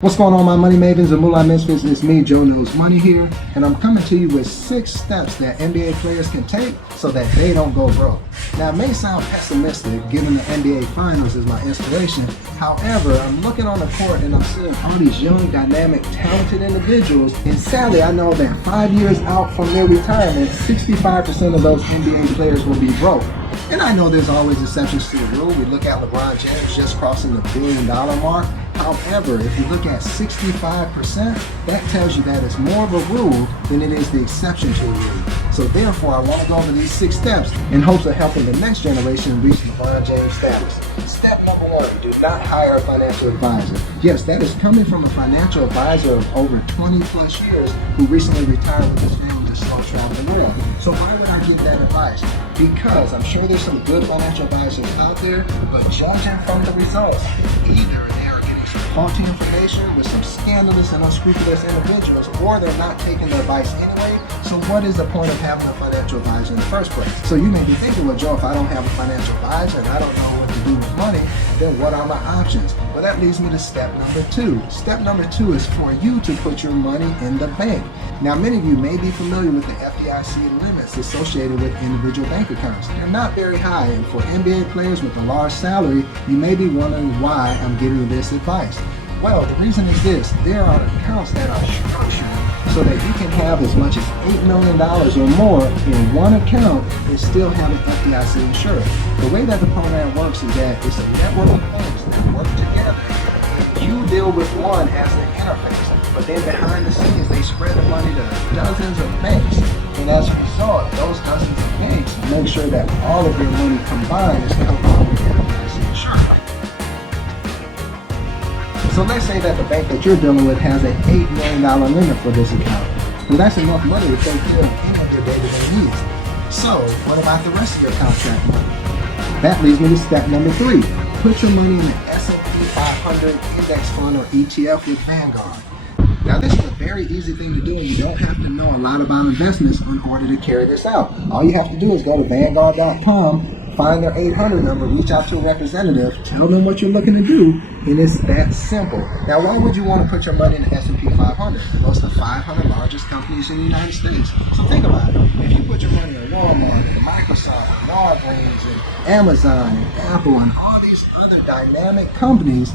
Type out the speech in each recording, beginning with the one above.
What's going on, my money mavens and moolah misfits? It's me, Joe Knows Money here, and I'm coming to you with 6 steps that NBA players can take so that they don't go broke. Now, it may sound pessimistic given the NBA Finals is my inspiration. However, I'm looking on the court and I'm seeing all these young, dynamic, talented individuals, and sadly, I know that 5 years out from their retirement, 65% of those NBA players will be broke. And I know there's always exceptions to the rule. We look at LeBron James just crossing the $1 billion mark. However, if you look at 65%, that tells you that it's more of a rule than it is the exception to a rule. So therefore, I want to go over these 6 steps in hopes of helping the next generation reach LeBron James status. Step number 1, do not hire a financial advisor. Yes, that is coming from a financial advisor of over 20 plus years who recently retired with his family to slow travel the world. So why would I give that advice? Because I'm sure there's some good financial advisors out there, but judging from the results, either they're getting some faulty information with some scandalous and unscrupulous individuals, or they're not taking the advice anyway. So what is the point of having a financial advisor in the first place? So you may be thinking, well, Joe, if I don't have a financial advisor and I don't know what to do with money, then what are my options? Well, that leads me to step number 2. Step number 2 is for you to put your money in the bank. Now, many of you may be familiar with the FDIC limits associated with individual bank accounts. They're not very high, and for NBA players with a large salary, you may be wondering why I'm giving you this advice. Well, the reason is this: there are accounts that are structured so that you can have as much as $8 million or more in one account and still have an FDIC insured. The way that the program works is that it's a network of banks that work together. You deal with one as an interface, but then behind the scenes they spread the money to dozens of banks. And as a result, those dozens of banks make sure that all of your money combined is covered under the FDIC insurance. So let's say that the bank that you're dealing with has an $8 million limit for this account. Well, that's enough money to take care of any of your day-to-day needs. So what about the rest of your contract money? That leads me to step number 3. Put your money in the S&P 500 index fund or ETF with Vanguard. Now, this is a very easy thing to do, and you don't have to know a lot about investments in order to carry this out. All you have to do is go to Vanguard.com, find their 800 number, reach out to a representative, tell them what you're looking to do, and it's that simple. Now, why would you want to put your money in the S&P 500? Well, it's the 500 largest companies in the United States. So think about it. If you put your money in Walmart and Microsoft and Walgreens and Amazon and Apple and all these other dynamic companies,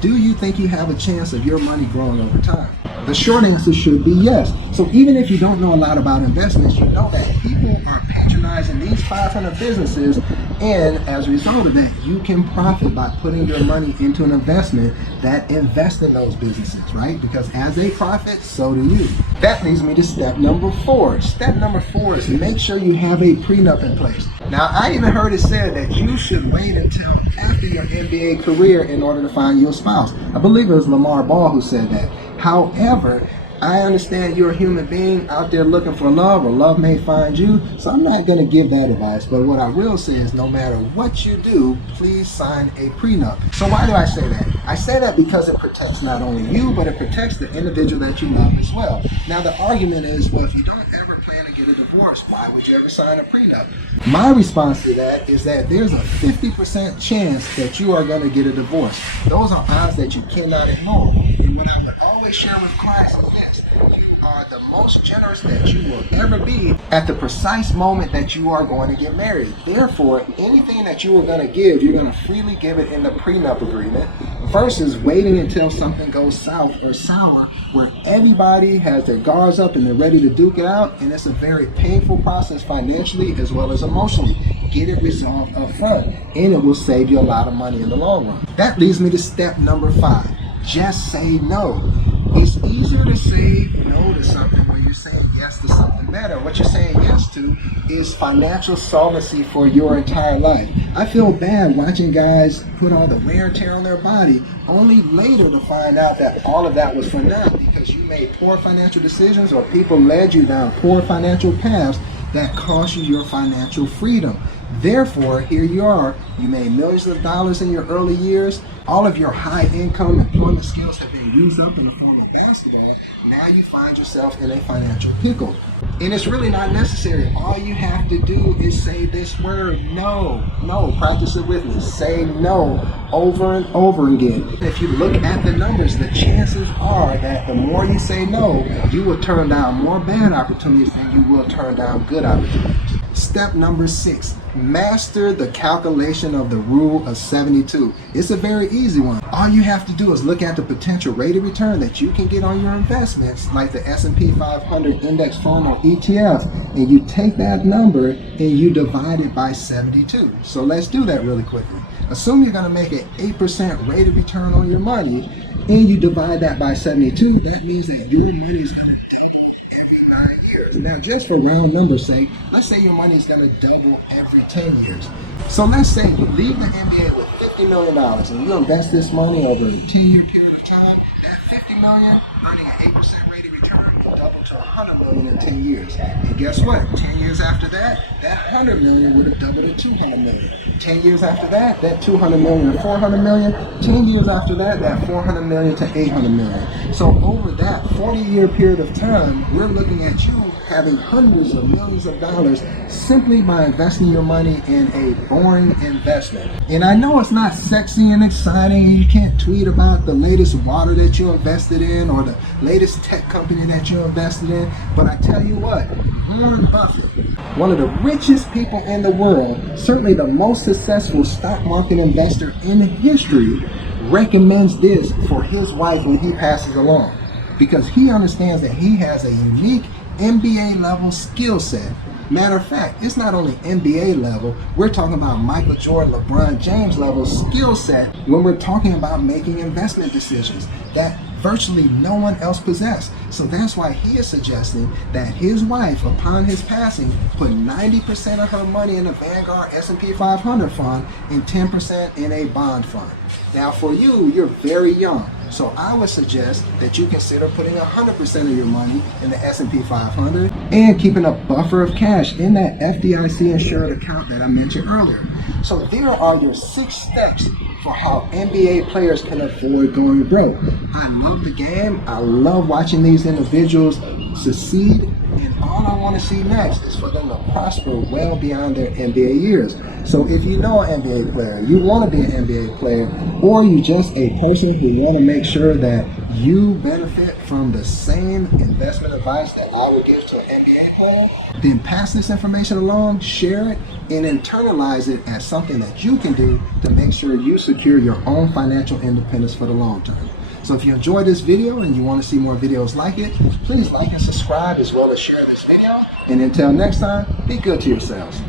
do you think you have a chance of your money growing over time? The short answer should be yes. So even if you don't know a lot about investments, you know that people are patronizing these 500 businesses, and as a result of that, you can profit by putting your money into an investment that invests in those businesses, right? Because as they profit, so do you. That leads me to step number 4. Step number 4 is make sure you have a prenup in place. Now, I even heard it said that you should wait until after your NBA career in order to find your spouse. I believe it was Lamar Ball who said that. However, I understand you're a human being out there looking for love, or love may find you, so I'm not going to give that advice. But what I will say is no matter what you do, please sign a prenup. So why do I say that? I say that because it protects not only you, but it protects the individual that you love as well. Now, the argument is, well, if you don't ever plan to get a divorce, why would you ever sign a prenup? My response to that is that there's a 50% chance that you are going to get a divorce. Those are odds that you cannot ignore. And what I would always share with clients is this: you are the most generous that you will ever be at the precise moment that you are going to get married. Therefore, anything that you are going to give, you're going to freely give it in the prenup agreement versus waiting until something goes south or sour where everybody has their guards up and they're ready to duke it out, and it's a very painful process financially as well as emotionally. Get it resolved up front, and it will save you a lot of money in the long run. That leads me to step number 5. Just say no. It's easier to say no to something when you're saying yes to something better. What you're saying yes to is financial solvency for your entire life. I feel bad watching guys put all the wear and tear on their body only later to find out that all of that was for naught because you made poor financial decisions or people led you down poor financial paths that cost you your financial freedom. Therefore, here you are, you made millions of dollars in your early years, all of your high income employment dormant skills have been used up in the form of basketball, now you find yourself in a financial pickle. And it's really not necessary. All you have to do is say this word, no. No, practice it with me. Say no over and over again. If you look at the numbers, the chances are that the more you say no, you will turn down more bad opportunities than you will turn down good opportunities. Step number 6, master the calculation of the rule of 72. It's a very easy one. All you have to do is look at the potential rate of return that you can get on your investments, like the S&P 500 index fund or ETF, and you take that number and you divide it by 72. So let's do that really quickly. Assume you're going to make an 8% rate of return on your money, and you divide that by 72. That means that your money is going to double every 9 years. Now, just for round numbers sake, let's say your money is going to double every 10 years. So let's say you leave the NBA with $50 million and you invest this money over a 10-year period of time. That $50 million, earning an 8% rate of return, will double to $100 million in 10 years. And guess what? 10 years after that, that $100 million would have doubled to $200 million. 10 years after that, that $200 million to $400 million. 10 years after that, that $400 million to $800 million. So over that 40-year period of time, we're looking at you having hundreds of millions of dollars simply by investing your money in a boring investment. And I know it's not sexy and exciting. You can't tweet about the latest water that you invested in or the latest tech company that you invested in. But I tell you what, Warren Buffett, one of the richest people in the world, certainly the most successful stock market investor in history, recommends this for his wife when he passes along, because he understands that he has a unique NBA level skill set. Matter of fact, it's not only NBA level, we're talking about Michael Jordan, LeBron James level skill set when we're talking about making investment decisions that virtually no one else possessed. So that's why he is suggesting that his wife, upon his passing, put 90% of her money in a Vanguard S&P 500 fund and 10% in a bond fund. Now for you, you're very young. So I would suggest that you consider putting 100% of your money in the S&P 500 and keeping a buffer of cash in that FDIC insured account that I mentioned earlier. So there are your 6 steps for how NBA players can avoid going broke. I love the game. I love watching these individuals succeed, and all I want to see next is for them to prosper well beyond their NBA years. So if you know an NBA player, you want to be an NBA player, or you just a person who want to make sure that you benefit from the same investment advice that I would give to an NBA player, then pass this information along, share it, and internalize it as something that you can do to make sure you secure your own financial independence for the long term. So if you enjoyed this video and you want to see more videos like it, please like and subscribe as well as share this video. And until next time, be good to yourselves.